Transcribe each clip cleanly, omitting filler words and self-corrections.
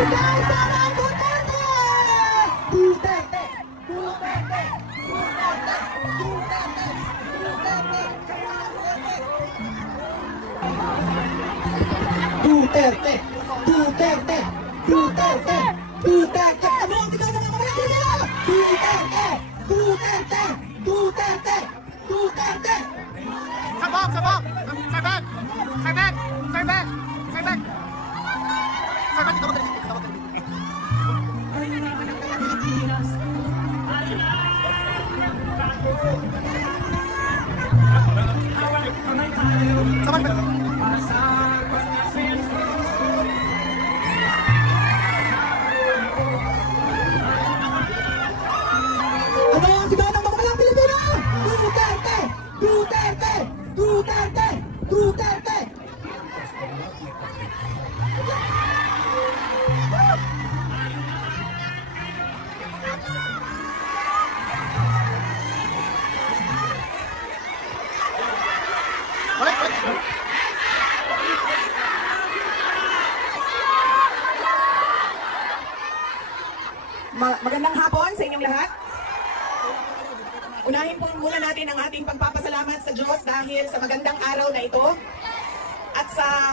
Duterte! Duterte! Duterte! Duterte! Ano ang sigaw ng mga Pilipino? Duterte! Duterte! Duterte! Duterte! Sabog! Sabog! Sabog! Sabog! Sabog! Sabog! Sabog! Ito magaling! Ito magaling! Sabog! Ano ang sigaw ng mga Pilipino? Duterte! Duterte! Duterte! Duterte! Balik! Balik! Magandang hapon sa inyong lahat. Unahin po muna natin ang ating pagpapasalamat sa Diyos dahil sa magandang araw na ito at sa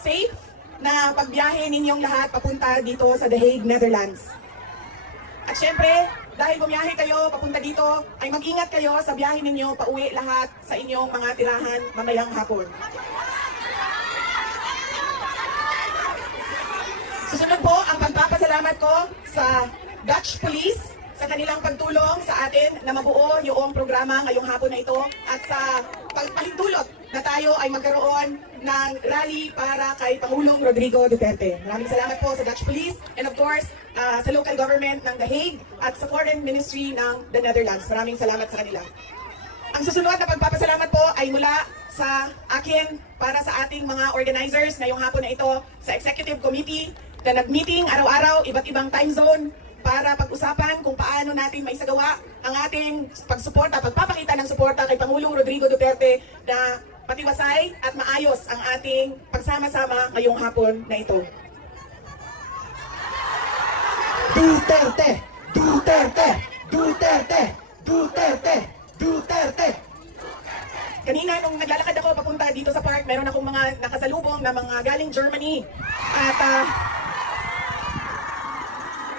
safe na pagbiyahe ninyong lahat papunta dito sa The Hague, Netherlands. At syempre, dahil bumiyahe kayo papunta dito, ay mag-ingat kayo sa biyahe ninyo pauwi lahat sa inyong mga tirahan mamayang hapon. Susunod po ang pagpapasalamat ko sa Dutch Police sa kanilang pagtulong sa atin na mabuo yung programa ngayong hapon na ito at sa pagpahintulot na tayo ay magkaroon ng rally para kay Pangulong Rodrigo Duterte. Maraming salamat po sa Dutch Police and of course sa local government ng The Hague at sa Foreign Ministry ng the Netherlands. Maraming salamat sa kanila. Ang susunod na pagpapasalamat po ay mula sa akin para sa ating mga organizers ngayong hapon na ito sa Executive Committee na nag-meeting araw-araw, iba't ibang time zone para pag-usapan kung paano natin maisagawa ang ating pagsuporta, pagpapakita ng suporta kay Pangulong Rodrigo Duterte na patiwasay at maayos ang ating pagsama-sama ngayong hapon na ito. Duterte! Duterte! Duterte! Duterte! Duterte! Kanina nung naglalakad ako papunta dito sa park, meron akong mga nakasalubong na mga galing Germany at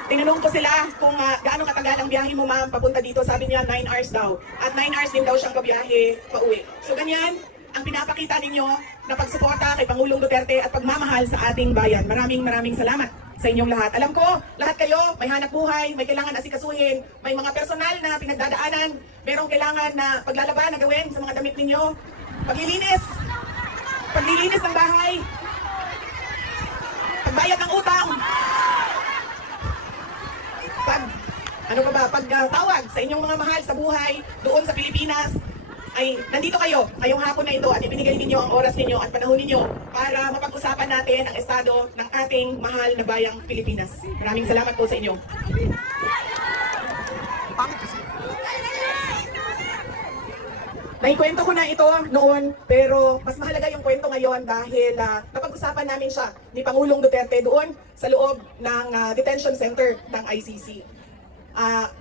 tinanong ko sila kung gaano katagal ang biyahe mo ma'am papunta dito. Sabi niya 9 hours daw. At 9 hours din daw siyang kabiyahe pauwi. So ganyan ang pinapakita ninyo na pagsuporta kay Pangulong Duterte at pagmamahal sa ating bayan. Maraming salamat sa inyong lahat. Alam ko, lahat kayo may hanap buhay, may kailangan asikasuhin, may mga personal na pinagdadaanan, merong kailangan na paglalaban na gawin sa mga damit ninyo. Paglilinis ng bahay, pagbayad ng utang, pagtawag sa inyong mga mahal sa buhay doon sa Pilipinas, ay nandito kayo ngayong hapon na ito at ibinigay ninyo ang oras ninyo at panahon ninyo para mapag-usapan natin ang estado ng ating mahal na bayang Pilipinas. Maraming salamat po sa inyo. Naikwento ko na ito noon, pero mas mahalaga yung kwento ngayon dahil napag-usapan namin siya ni Pangulong Duterte doon sa loob ng detention center ng ICC.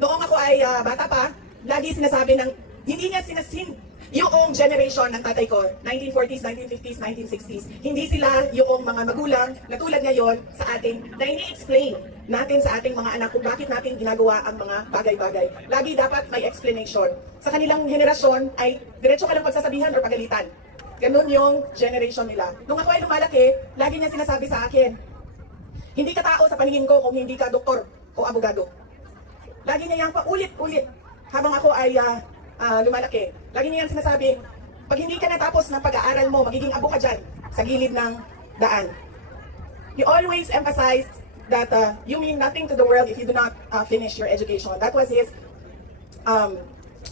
Noong ako ay bata pa, lagi sinasabi ng hindi niya sinasin yung generation ng tatay ko, 1940s, 1950s, 1960s. Hindi sila yung mga magulang na tulad ngayon sa atin na ini-explain natin sa ating mga anak kung bakit natin ginagawa ang mga bagay-bagay. Lagi dapat may explanation. Sa kanilang henerasyon ay diretso ka ng pagsasabihan o pagalitan. Ganun yung generation nila. Nung ako ay lumalaki, lagi niya sinasabi sa akin, hindi ka tao sa paningin ko kung hindi ka doktor o abogado. Lagi niya yung paulit-ulit habang ako ay lumalaki. Lagi niya sinasabi, pag hindi ka natapos ng pag-aaral mo, magiging abo ka dyan sa gilid ng daan. He always emphasized that you mean nothing to the world if you do not finish your education. That was his,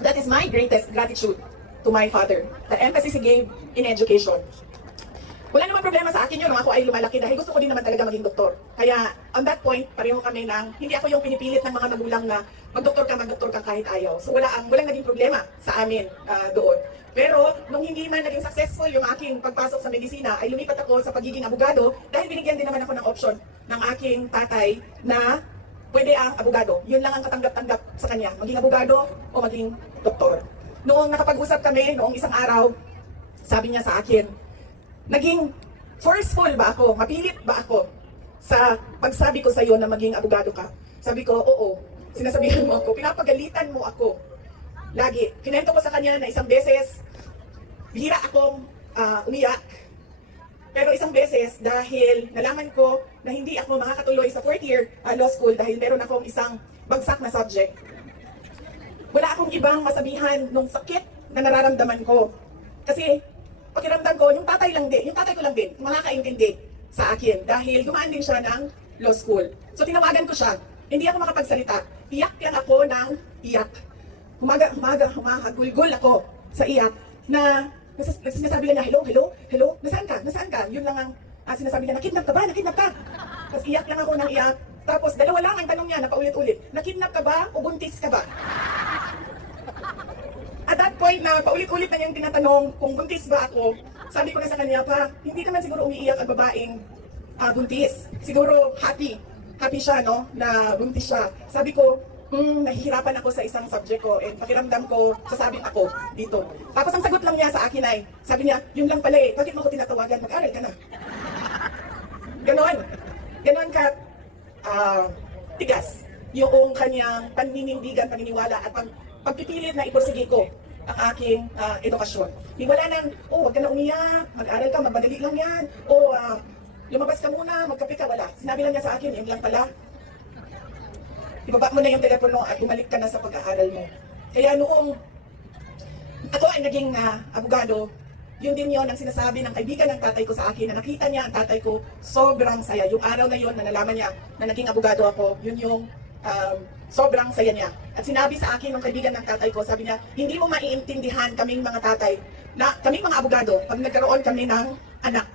that is my greatest gratitude to my father. The emphasis he gave in education. Wala naman problema sa akin yun nung ako ay lumalaki dahil gusto ko din naman talaga maging doktor. Kaya on that point, pareho kami ng hindi ako yung pinipilit ng mga magulang na magdoktor ka kahit ayaw. So walang naging problema sa amin doon. Pero nung hindi man naging successful yung aking pagpasok sa medisina, ay lumipat ako sa pagiging abogado dahil binigyan din naman ako ng option ng aking tatay na pwede ang abogado. Yun lang ang katanggap-tanggap sa kanya, maging abogado o maging doktor. Noong nakapag-usap kami, noong isang araw, sabi niya sa akin, naging forceful ba ako? Mapilit ba ako sa pagsabi ko sa iyo na maging abogado ka? Sabi ko, oo. Sinasabihan mo ako, pinapagalitan mo ako. Lagi. Kinento ko sa kanya na isang beses, bihira akong umiyak. Pero isang beses, dahil nalaman ko na hindi ako makakatuloy sa 4th year law school dahil meron akong isang bagsak na subject. Wala akong ibang masabihan nung sakit na nararamdaman ko. Kasi pakiramdam ko, yung tatay ko lang din, makakaintindi sa akin dahil dumaan din siya ng law school. So tinawagan ko siya, hindi ako makapagsalita. Iyak lang ako ng iyak. Humahagulgul ako sa iyak na sinasabi niya, hello, nasaan ka? Yun lang ang sinasabi niya, nakidnap ka ba? Tapos iyak lang ako ng iyak. Tapos dalawa lang ang tanong niya na paulit-ulit, nakidnap ka ba o buntis ka ba? At that point na paulit-ulit na niyang tinatanong kung buntis ba ako, sabi ko na sa kanya pa, hindi naman siguro umiiyak ang babaeng buntis. Siguro happy siya, no, na buntis siya. Sabi ko, nahihirapan ako sa isang subject ko and pakiramdam ko, sasabing ako dito. Tapos ang sagot lang niya sa akin ay, sabi niya, yun lang pala eh, bakit mo ako tinatawagan? Mag-aral ka na. Ganon ka tigas yung kanyang paniniwala at pagpipilit na ipursige ko ang aking edukasyon. Di wala nang, wag ka na umiyak, mag-aral ka, magmadali lang yan, lumabas ka muna, magkape ka, wala. Sinabi lang niya sa akin, yun lang pala. Ibaba mo na yung telepono at bumalik ka na sa pag-aaral mo. Kaya noong ako ay naging abogado, yun din yun ang sinasabi ng kaibigan ng tatay ko sa akin na nakita niya ang tatay ko sobrang saya. Yung araw na yun na nalaman niya na naging abogado ako, yun yung sobrang saya niya. At sinabi sa akin ng kaibigan ng tatay ko, sabi niya, hindi mo maiintindihan kaming mga tatay, na kaming mga abogado, pag nagkaroon kami ng anak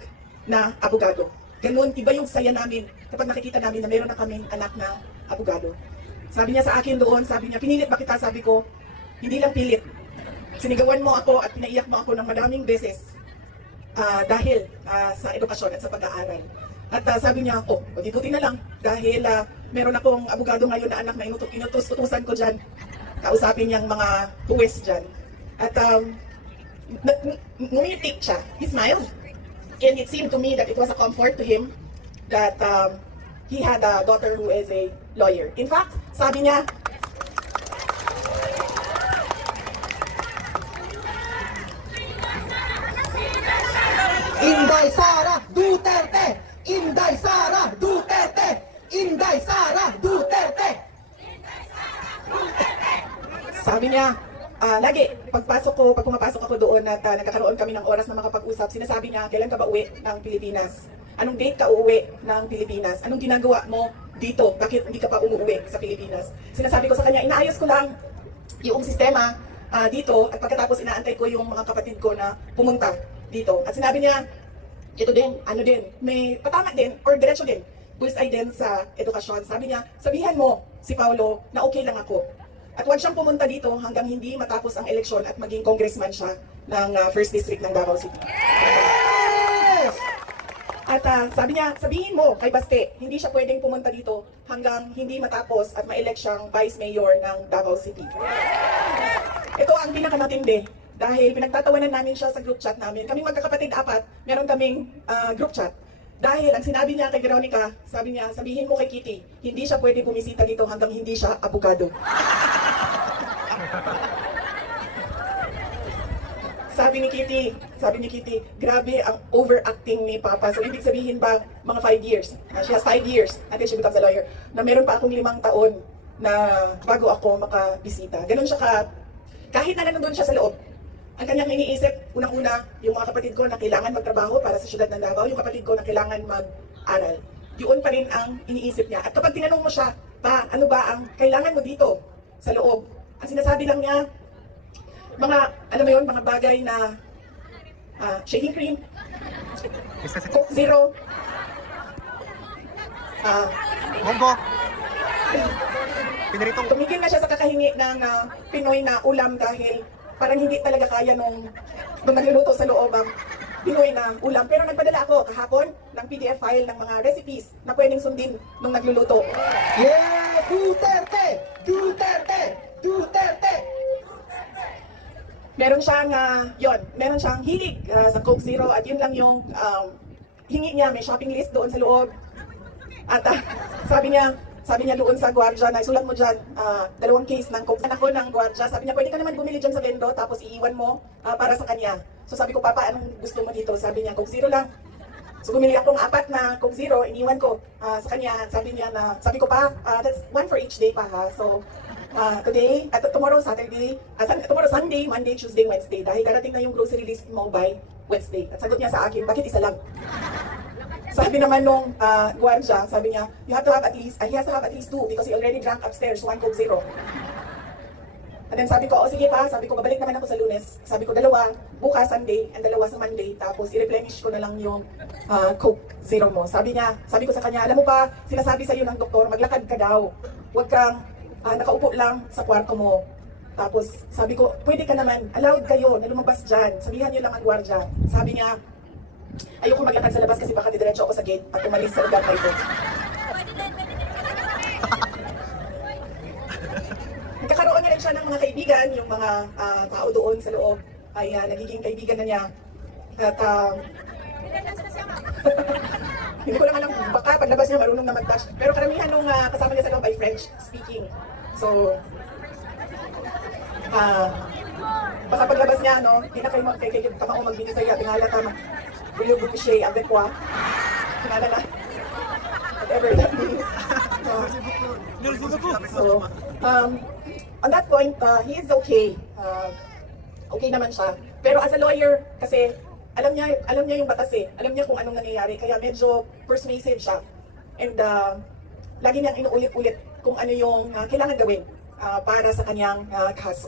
na abogado. Ganun, iba yung saya namin kapag nakikita namin na meron na kaming anak na abogado. Sabi niya sa akin doon, sabi niya, pinilit ba kita? Sabi ko, hindi lang pilit. Sinigawan mo ako at pinaiyak mo ako ng madaming beses dahil sa edukasyon at sa pag-aaral. At sabi niya, pag-ikutin na lang dahil meron akong abogado ngayon na anak na inutos-utusan ko dyan. Kausapin niyang mga huwes dyan. At ngumitik siya. He smiled. And it seemed to me that it was a comfort to him that he had a daughter who is a lawyer. In fact, sabi niya, Inday Sara Duterte! Inday Sara Duterte! Inday Sara Duterte! sabi niya, lagi, pag pumapasok ako doon at nagkakaroon kami ng oras na makapag-usap, sinasabi niya, kailan ka ba uwi ng Pilipinas? Anong date ka uuwi ng Pilipinas? Anong ginagawa mo dito? Bakit hindi ka pa umuwi sa Pilipinas? Sinasabi ko sa kanya, inaayos ko lang yung sistema dito at pagkatapos inaantay ko yung mga kapatid ko na pumunta dito. At sinabi niya, ito din, may patama din or diretso din, bullseye din sa edukasyon. Sabi niya, sabihan mo si Paulo na okay lang ako. At huwag siyang pumunta dito hanggang hindi matapos ang eleksyon at maging congressman siya ng 1st District ng Davao City. At sabi niya, sabihin mo kay Baste, hindi siya pwedeng pumunta dito hanggang hindi matapos at ma-elect siyang Vice Mayor ng Davao City. Ito ang pinakamatindi dahil pinagtatawanan namin siya sa group chat namin. Kaming magkakapatid 4, meron kaming group chat. Dahil ang sinabi niya kay Veronica, sabi niya, sabihin mo kay Kitty, hindi siya pwede bumisita dito hanggang hindi siya abogado. Sabi ni Kitty, grabe ang overacting ni Papa. So ibig sabihin ba, mga 5 years, she has 5 years until she becomes a lawyer, na meron pa akong 5 taon na bago ako makabisita. Ganon siya kahit na nandun siya sa loob. Ang kanyang iniisip, unang-una, yung mga kapatid ko na kailangan magtrabaho para sa syudad ng Davao, yung kapatid ko na kailangan mag-aral. Yun pa rin ang iniisip niya. At kapag tinanong mo siya, pa, ano ba ang kailangan mo dito sa loob? Ang sinasabi lang niya, mga bagay na shaving cream, Coke Zero, Monggo. Piniritong. tumigil na siya sa kakahingi ng Pinoy na ulam dahil parang hindi talaga kaya nung nagluluto sa loob ang Pinoy na ulam. Pero nagpadala ako kahapon ng PDF file ng mga recipes na pwedeng sundin nung nagluluto. Yes, Duterte! Duterte! Duterte! Meron siyang, meron siyang hilig sa Coke Zero at yun lang yung hingi niya. May shopping list doon sa loob. At sabi niya doon sa gwardiya na isulat mo dyan, 2 case ng Coke. Ako ng gwardiya, sabi niya, pwede ka naman bumili dyan sa vendo tapos iiwan mo para sa kanya. So sabi ko, Papa, anong gusto mo dito? Sabi niya, Coke Zero lang. So bumili akong 4 na Coke Zero, iniwan ko sa kanya. Sabi ko pa, that's 1 for each day pa ha. So today, tomorrow Saturday, tomorrow Sunday, Monday, Tuesday, Wednesday. Dahil darating na yung grocery list mo by Wednesday. At sagot niya sa akin, bakit isa lang? Sabi naman nung gwardiya, sabi niya, he has to have at least 2 because he already drank upstairs 1 Coke Zero. And then sabi ko, sige pa, sabi ko, babalik naman ako sa Lunes. Sabi ko, 2 bukas Sunday and 2 sa Monday. Tapos i-replenish ko na lang yung Coke Zero mo. Sabi ko sa kanya, alam mo pa, sinasabi sa'yo ng doktor, maglakad ka daw. Huwag kang nakaupo lang sa kwarto mo. Tapos sabi ko, pwede ka naman, allowed kayo na lumabas dyan. Sabihan niyo lang ang gwardiya. Sabi niya, ayoko maglakad sa labas kasi baka didiretso ako sa gate at umalis sa lugar na ito. Nagkakaroon na rin siya ng mga kaibigan, yung mga tao doon sa loob ay nagiging kaibigan na niya. At hindi ko lang alam, baka paglabas niya marunong na mag-touch. Pero karamihan nung kasama niya sa loob ay French speaking. So, baka paglabas niya, no, hindi na kayo kamao mag-binisaya, pinalata mo. Will you boucher avec quoi? Kinala na. Whatever that means. So, on that point, he is okay. Okay naman siya. Pero as a lawyer, kasi alam niya yung batas eh. Alam niya kung anong nangyayari. Kaya medyo persuasive siya. And lagi niyang inuulit-ulit kung ano yung kailangan gawin para sa kanyang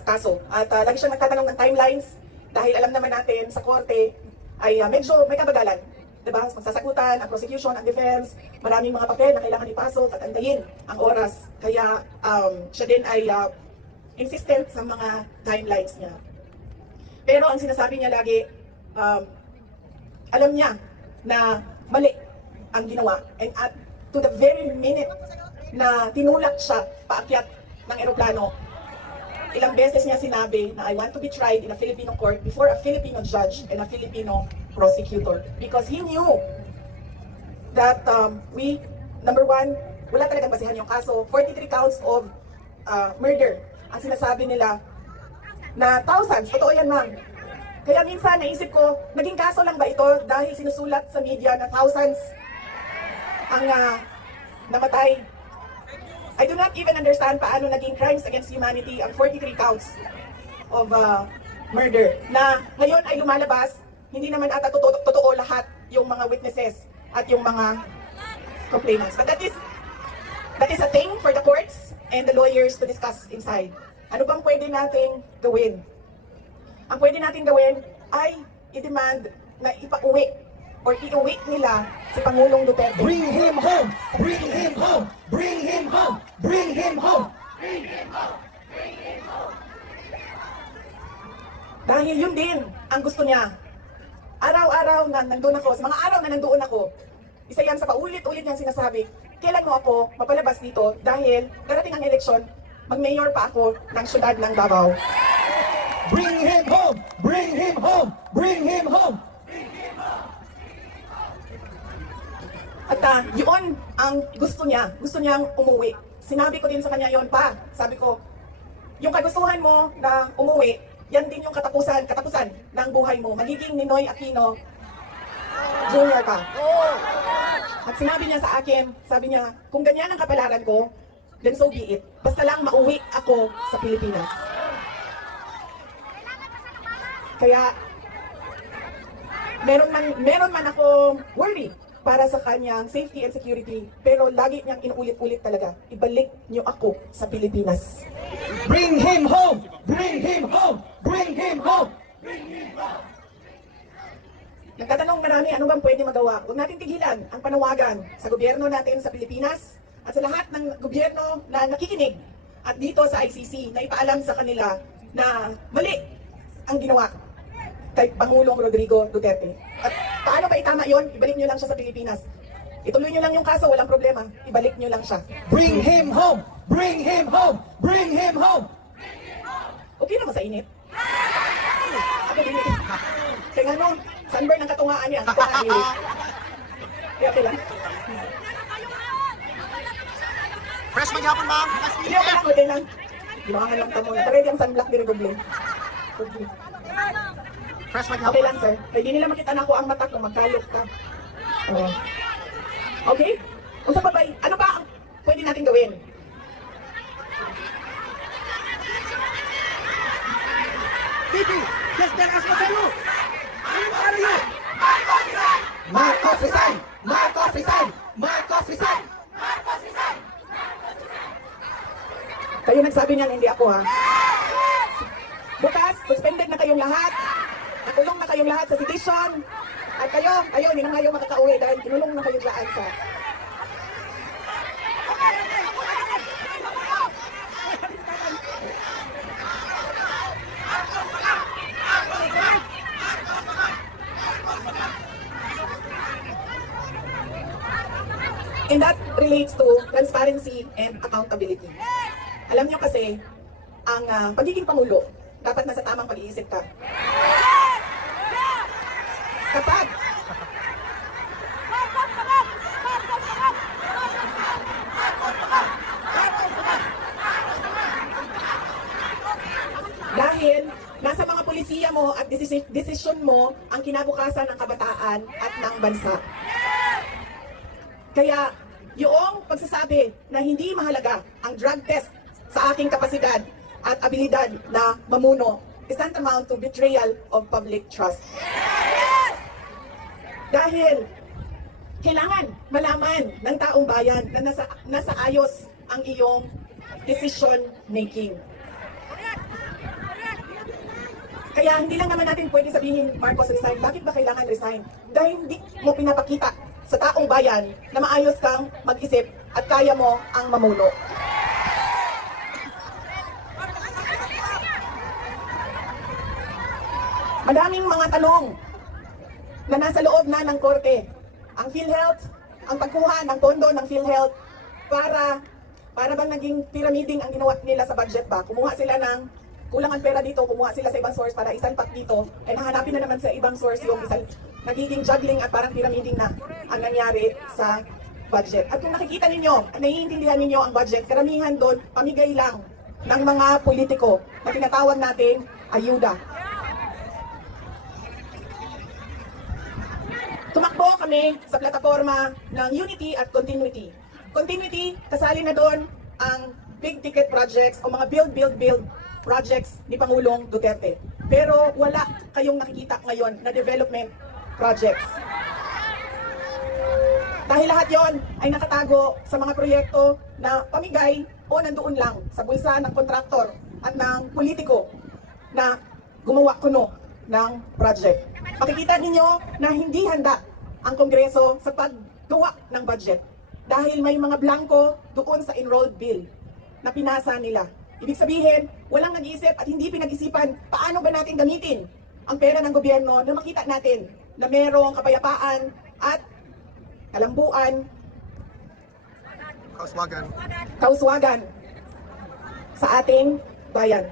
kaso. At lagi siyang nagtatanong ng timelines dahil alam naman natin sa korte ay medyo may kabagalan. Diba? Magsasagutan, ang prosecution, ang defense, maraming mga papel na kailangan ipasok at antayin ang oras. Kaya siya din ay insistent sa mga timelines niya. Pero ang sinasabi niya lagi, alam niya na mali ang ginawa. And at to the very minute na tinulak siya paakyat ng eroplano, ilang beses niya sinabi na I want to be tried in a Filipino court before a Filipino judge and a Filipino prosecutor. Because he knew that number one, wala talagang basihan yung kaso. 43 counts of murder. Ang sinasabi nila na thousands. Totoo yan, ma'am. Kaya minsan naisip ko, naging kaso lang ba ito dahil sinusulat sa media na thousands ang namatay? I do not even understand paano naging crimes against humanity ang 43 counts of murder na ngayon ay lumalabas, hindi naman ata totoo lahat yung mga witnesses at yung mga complainants. But that is a thing for the courts and the lawyers to discuss inside. Ano bang pwede nating gawin? Ang pwede nating gawin ay i-demand na ipa-uwi or i-uwi nila si Pangulong Duterte. Bring him home! Bring him home! Bring him home! Bring him home! Bring him home! Bring him home! Dahil yun din ang gusto niya. Araw-araw na nandun ako, sa mga araw na nandoon ako, isa yan sa paulit-ulit niyang sinasabi, kailan mo ako mapalabas dito dahil darating ang eleksyon, mag-mayor pa ako ng syudad ng Davao. Bring him home! Bring him home! Bring him home! At yun ang gusto niya. Gusto niyang umuwi. Sinabi ko din sa kanya yon pa. Sabi ko, yung kagustuhan mo na umuwi, yan din yung katapusan ng buhay mo. Magiging Ninoy Aquino Jr. ka. At sinabi niya sa akin, sabi niya, kung ganyan ang kapalaran ko, then so be it. Basta lang mauwi ako sa Pilipinas. Kaya, meron man ako worry para sa kanyang safety and security, pero lagi niyang inuulit-ulit talaga, ibalik niyo ako sa Pilipinas. Bring him home! Bring him home! Bring him home! Bring him home! Nagtatanong marami, ano bang pwede magawa? Huwag natin tigilan ang panawagan sa gobyerno natin sa Pilipinas at sa lahat ng gobyerno na nakikinig at dito sa ICC na ipaalam sa kanila na mali ang ginawa kay Pangulong Rodrigo Duterte. At paano ba itama yon? Ibalik nyo lang siya sa Pilipinas. Ituloy nyo lang yung kaso, walang problema. Ibalik nyo lang siya. Bring him home! Bring him home! Bring him home! Okay naman sa init. Ako din. Kaya nga no, sunburn ang katungaan niya. Okay lang. Fresh maghapon, ma'am. Hindi ako lang, okay lang. Lumangan lang tamo. Ready ang sunblock ni Redoble. Fresh Okay maghapon. lang, sir. Kaya di nila makita na ako ang mata kung magkalok ka. Oh. Okay? Kung sa babay, ano ba ang pwede natin gawin? Titi, just tell us what to do. Ano yun? Marcos resign! Marcos resign! Marcos resign! Kayo nagsabi niyan, hindi ako ha. Bukas, suspended na kayong lahat. Nakulong na kayong lahat sa sedition. At kayo, hindi na kayo makakauwi dahil kinulong na kayo dyan sa... And that relates to transparency and accountability. Alam niyo kasi, ang pagiging Pangulo, dapat nasa tamang pag-iisip ka. Kapag dahil nasa mga polisiya mo at desisyon mo ang kinabukasan ng kabataan at ng bansa. Kaya yung pagsasabi na hindi mahalaga ang drug test sa aking kapasidad at abilidad na mamuno is tantamount to betrayal of public trust. Dahil kailangan malaman ng taong bayan na nasa ayos ang iyong decision making. Kaya hindi lang naman natin pwede sabihin, Marcos resign. Bakit ba kailangan resign? Dahil hindi mo pinapakita sa taong bayan na maayos kang mag-isip at kaya mo ang mamuno. Madaming mga tanong na nasa loob na ng korte. Ang PhilHealth, ang pagkuha ng pondo ng PhilHealth para bang naging pyramiding ang ginawa nila sa budget ba? Kumuha sila ng kulang ang pera dito, kumuha sila sa ibang source para isalpak dito, ay nahanapin na naman sa ibang source yung nagiging juggling at parang pyramiding na ang nangyari sa budget. At kung nakikita ninyo, naiintindihan ninyo ang budget, karamihan doon, pamigay lang ng mga politiko na tinatawag nating ayuda. Tumakbo kami sa plataforma ng Unity at Continuity. Continuity, kasali na doon ang big ticket projects o mga build projects ni Pangulong Duterte. Pero wala kayong nakikita ngayon na development projects. Dahil lahat yon ay nakatago sa mga proyekto na pamigay o nandoon lang sa bulsa ng kontraktor at ng politiko na gumawa kuno ng project. Makikita ninyo na hindi handa ang Kongreso sa paggawa ng budget dahil may mga blanco doon sa enrolled bill na pinasa nila. Ibig sabihin, walang nag-iisip at hindi pinag-isipan paano ba natin gamitin ang pera ng gobyerno na makita natin na merong kapayapaan at kalambuan, kauswagan sa ating bayan.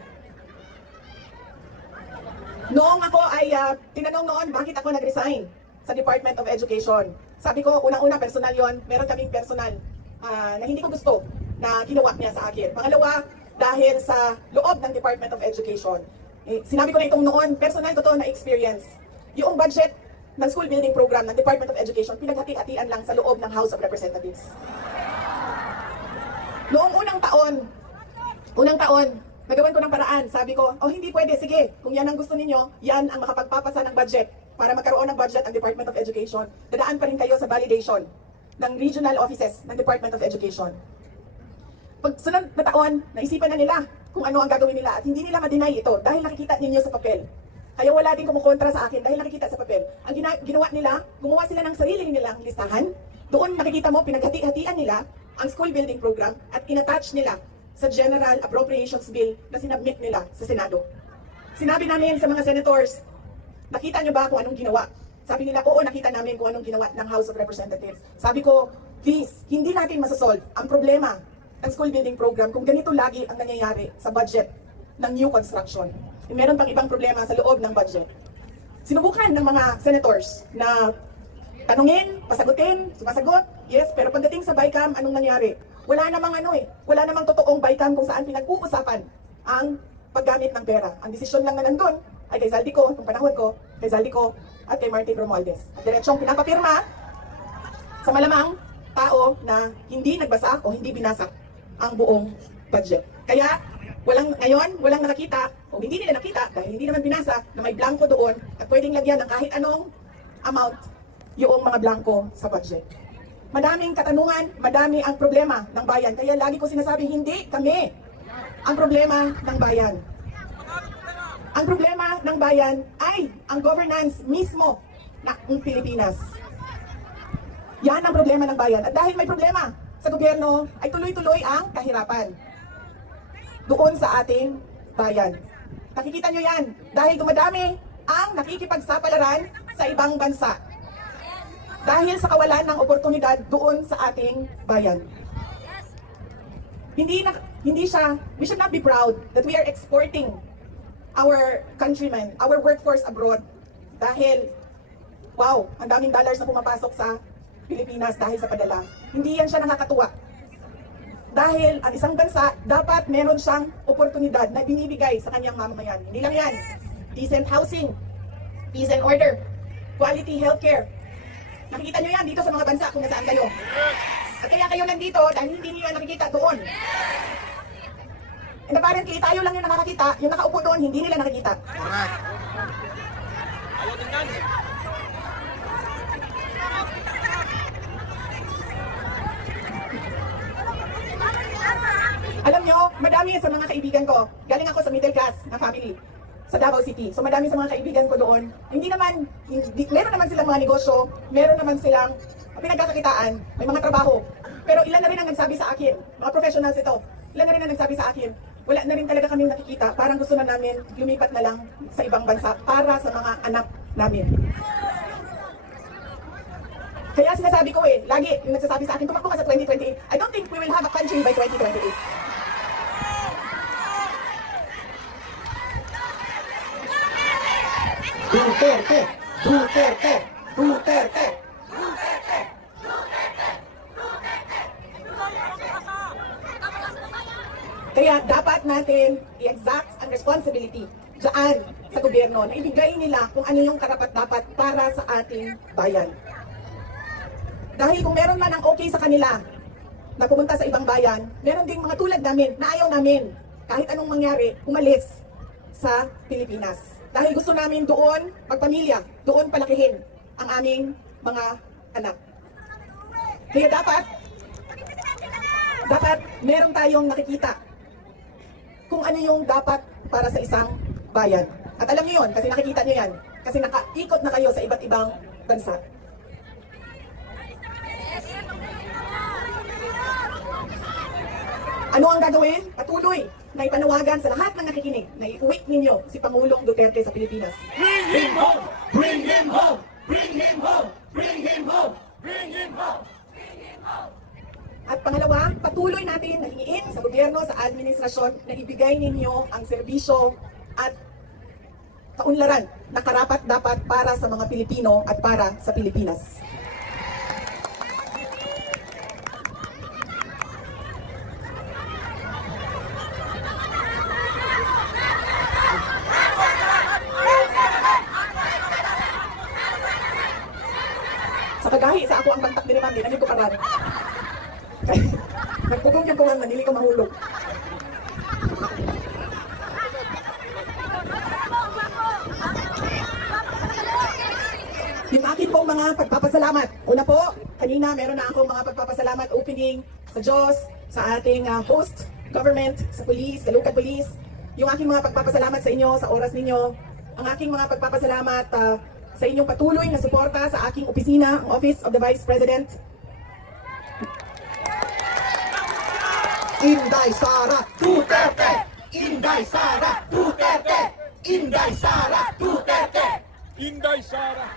Noong ako ay tinanong noon bakit ako nag-resign sa Department of Education. Sabi ko, unang-una personal yon, meron kaming personal na hindi ko gusto na ginawa niya sa akin. Pangalawa, dahil sa loob ng Department of Education. Sinabi ko na itong noon, personal ko to na experience. Yung budget ng school building program ng Department of Education, pinaghati-hatian lang sa loob ng House of Representatives. Noong unang taon, nagawan ko ng paraan. Sabi ko, hindi pwede, sige, kung yan ang gusto ninyo, yan ang makapagpapasa ng budget. Para magkaroon ng budget ang Department of Education, dadaan pa rin kayo sa validation ng regional offices ng Department of Education. Pag sunod na taon, naisipan na nila kung ano ang gagawin nila at hindi nila ma-deny ito dahil nakikita ninyo sa papel. Kaya wala din kumukontra sa akin dahil nakikita sa papel. Ang ginawa nila, gumawa sila ng sarili nilang listahan. Doon nakikita mo, pinaghati-hatian nila ang school building program at inattach nila sa General Appropriations Bill na sinabmit nila sa Senado. Sinabi namin sa mga senators, nakita nyo ba kung anong ginawa? Sabi nila, oo, nakita namin kung anong ginawa ng House of Representatives. Sabi ko, please, hindi natin masasolve ang problema ng school building program kung ganito lagi ang nangyayari sa budget ng new construction. Meron pang ibang problema sa loob ng budget. Sinubukan ng mga senators na tanungin, pasagutin, sumasagot, yes, pero pagdating sa BICAM, anong nangyari? Wala namang wala namang totoong BICAM kung saan pinag-uusapan ang paggamit ng pera. Ang desisyon lang na nandun ay kay Zaldico, nung panahon ko, kay Zaldico at kay Martin Romualdez. At diretsong pinapapirma sa malamang tao na hindi nagbasa o hindi binasa ang buong budget. Kaya ngayon, walang nakakita o hindi nila nakita dahil hindi naman binasa na may blanco doon at pwedeng lagyan ng kahit anong amount yung mga blanco sa budget. Madaming katanungan, madami ang problema ng bayan. Kaya lagi ko sinasabi, hindi kami ang problema ng bayan. Ang problema ng bayan ay ang governance mismo ng Pilipinas. Yan ang problema ng bayan. At dahil may problema sa gobyerno, ay tuloy-tuloy ang kahirapan doon sa ating bayan. Nakikita nyo yan dahil dumadami ang nakikipagsapalaran sa ibang bansa. Dahil sa kawalan ng oportunidad doon sa ating bayan. We should not be proud that we are exporting our countrymen, our workforce abroad. Dahil, wow, ang daming dollars na pumapasok sa Pilipinas dahil sa padala. Hindi yan siya nakakatuwa. Dahil ang isang bansa, dapat meron siyang oportunidad na binibigay sa kanyang mamamayan. Hindi lang yan. Decent housing, peace and order, quality healthcare. Nakikita nyo yan dito sa mga bansa kung nasaan kayo. At kaya kayo nandito dahil hindi nyo yan nakikita doon. And apparently, tayo lang yung nakakita, yung nakaupo doon, hindi nila nakikita. Alam nyo, madami sa mga kaibigan ko, galing ako sa middle class na family sa Davao City. So madami sa mga kaibigan ko doon. Meron naman silang mga negosyo, meron naman silang pinagkakakitaan, may mga trabaho. Pero ilan na rin ang nagsabi sa akin, mga professionals ito, ilan na rin ang nagsabi sa akin, wala na rin talaga kami nakikita, parang gusto na namin lumipat na lang sa ibang bansa para sa mga anak namin. Kaya sinasabi ko lagi yung nagsasabi sa akin, tumakbo ka sa 2028, I don't think we will have a country by 2028. Duterte! Duterte! Duterte! Kaya dapat natin i-exact ang responsibility dyan sa gobyerno na ibigay nila kung ano yung karapat-dapat para sa ating bayan. Dahil kung meron man ang okay sa kanila na pumunta sa ibang bayan, meron ding mga tulad namin na ayaw namin kahit anong mangyari umalis sa Pilipinas. Dahil gusto namin doon magpamilya, doon palakihin ang aming mga anak. Kaya dapat meron tayong nakikita kung ano yung dapat para sa isang bayan. At alam niyo yun, kasi nakikita niyo yan. Kasi nakaikot na kayo sa iba't ibang bansa. Ano ang gagawin? Patuloy na ipanawagan sa lahat ng nakikinig na i-uwi ninyo si Pangulong Duterte sa Pilipinas. Bring him home! Bring him home! Bring him home! Bring him home! Bring him home! Bring him home! At pangalawa, patuloy natin na hingiin sa gobyerno, sa administrasyon na ibigay ninyo ang serbisyo at kaunlaran na karapat-dapat para sa mga Pilipino at para sa Pilipinas. Sa kagahi, sa ako ang bantak din naman, hindi ko parang. Nagpupong yung kungan, manili ko mahulog. Yung akin pong mga pagpapasalamat. Una po, kanina meron na akong mga pagpapasalamat opening sa Diyos, sa ating host government, sa police, sa local police. Yung aking mga pagpapasalamat sa inyo, sa oras ninyo. Ang aking mga pagpapasalamat sa inyong patuloy na suporta sa aking opisina, ang Office of the Vice President. Inday Sara Duterte! Inday Sara Duterte! Inday Sara Duterte! Inday Sara.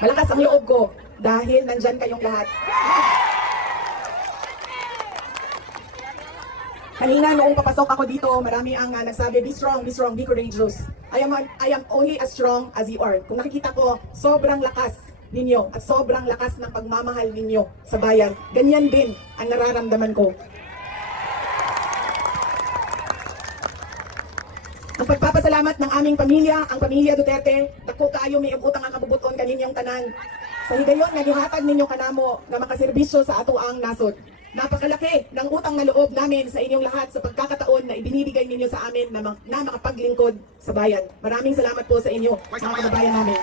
Malakas ang loob ko dahil nandyan kayong lahat. Kanina noong papasok ako dito, marami ang nagsabi, be strong, be courageous. I am only as strong as you are. Kung nakikita ko, sobrang lakas ninyo at sobrang lakas ng pagmamahal ninyo sa bayan. Ganyan din ang nararamdaman ko. Ang pagpapasalamat ng aming pamilya, ang pamilya Duterte, dako kaayo may utang ang kabubuton kaninyong tanan. Sa higayon nga gihatag ninyo kanamo na makaserbisyo sa ato ang nasod. Napakalaki ng utang na loob namin sa inyong lahat sa pagkakataon na ibinibigay ninyo sa amin na makapaglingkod sa bayan. Maraming salamat po sa inyo, mga kababayan namin.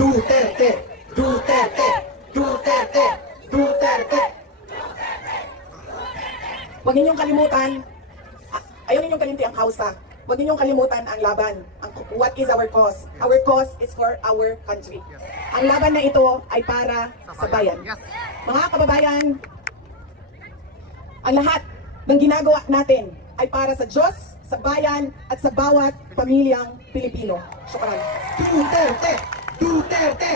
Duterte, Duterte, Duterte, Duterte. Huwag ninyong kalimutan, ayaw ninyong kalimti ang kausa. Huwag ninyong kalimutan ang laban. What is our cause? Our cause is for our country. Ang laban na ito ay para sa bayan. Mga kababayan, ang lahat ng ginagawa natin ay para sa Diyos, sa bayan, at sa bawat pamilyang Pilipino. Syukran. Duterte, Duterte,